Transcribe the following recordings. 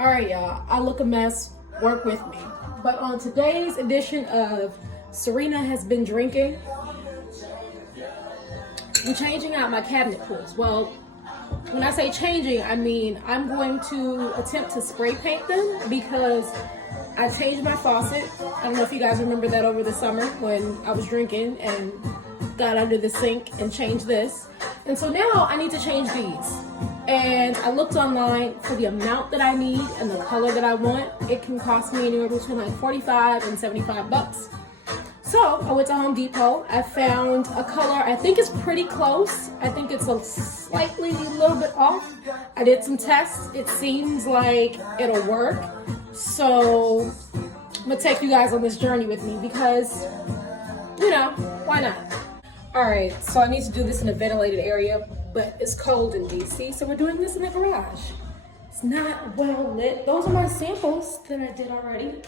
All right, y'all, I look a mess, work with me. But on today's edition of Serena Has Been Drinking, I'm changing out my cabinet pools. Well, when I say changing, I mean I'm going to attempt to spray paint them because I changed my faucet. I don't know if you guys remember that over the summer when I was drinking and got under the sink and changed this. And so now I need to change these. And I looked online for the amount that I need and the color that I want. It can cost me anywhere between like 45 and 75 bucks. So I went to Home Depot. I found a color, I think it's pretty close. I think it's a little bit off. I did some tests. It seems like it'll work. So I'm gonna take you guys on this journey with me because, you know, why not? All right, so I need to do this in a ventilated area, but it's cold in DC, so we're doing this in the garage. It's not well lit. Those are my samples that I did already.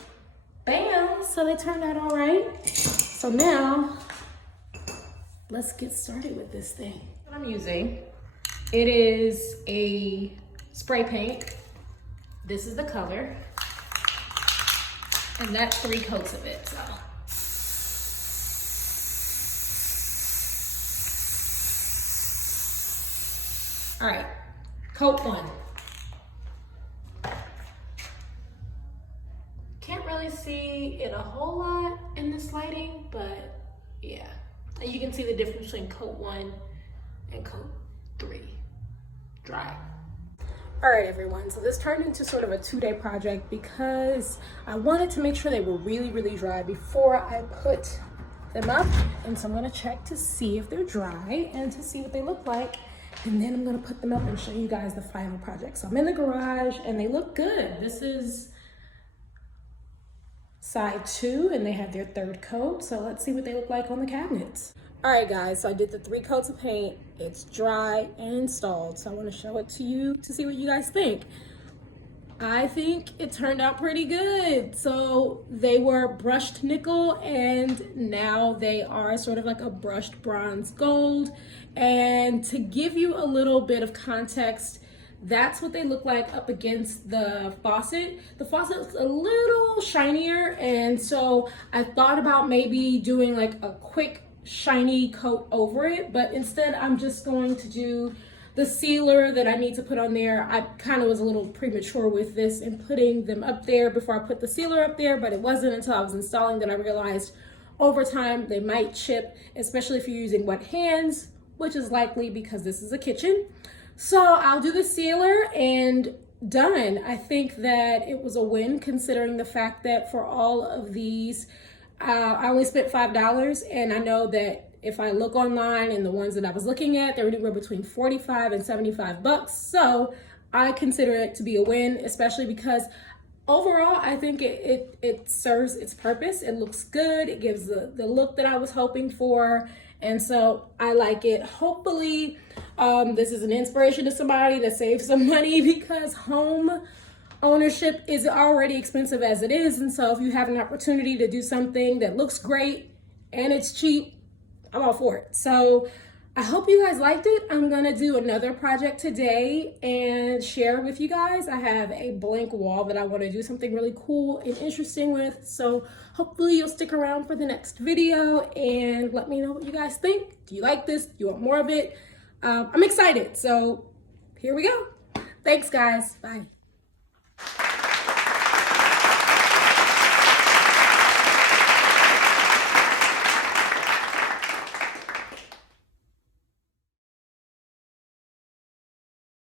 Bam, so they turned out all right. So now, let's get started with this thing. What I'm using, it is a spray paint. This is the color, and that's 3 coats of it, so. All right, coat 1. Can't really see it a whole lot in this lighting, but yeah. And you can see the difference between coat 1 and coat 3, dry. All right, everyone, so this turned into sort of a 2-day project because I wanted to make sure they were really, really dry before I put them up. And so I'm gonna check to see if they're dry and to see what they look like. And then I'm gonna put them up and show you guys the final project. So I'm in the garage and they look good. This is side 2 and they have their 3rd coat. So let's see what they look like on the cabinets. All right, guys, so I did the 3 coats of paint. It's dry and installed. So I wanna show it to you to see what you guys think. I think it turned out pretty good. So they were brushed nickel and now they are sort of like a brushed bronze gold. And to give you a little bit of context, that's what they look like up against the faucet. The faucet's a little shinier, and so I thought about maybe doing like a quick shiny coat over it, but instead I'm just going to do the sealer that I need to put on there. I kind of was a little premature with this and putting them up there before I put the sealer up there, but it wasn't until I was installing that I realized over time they might chip, especially if you're using wet hands, which is likely because this is a kitchen. So I'll do the sealer and done. I think that it was a win considering the fact that for all of these, I only spent $5, and I know that if I look online and the ones that I was looking at, they were anywhere between 45 and 75 bucks. So I consider it to be a win, especially because overall, I think it serves its purpose. It looks good. It gives the look that I was hoping for. And so I like it. Hopefully, this is an inspiration to somebody to save some money because home ownership is already expensive as it is. And so if you have an opportunity to do something that looks great and it's cheap, I'm all for it. So I hope you guys liked it. I'm gonna do another project today and share it with you guys. I have a blank wall that I wanna do something really cool and interesting with. So hopefully you'll stick around for the next video and let me know what you guys think. Do you like this? Do you want more of it? I'm excited. So here we go. Thanks, guys. Bye.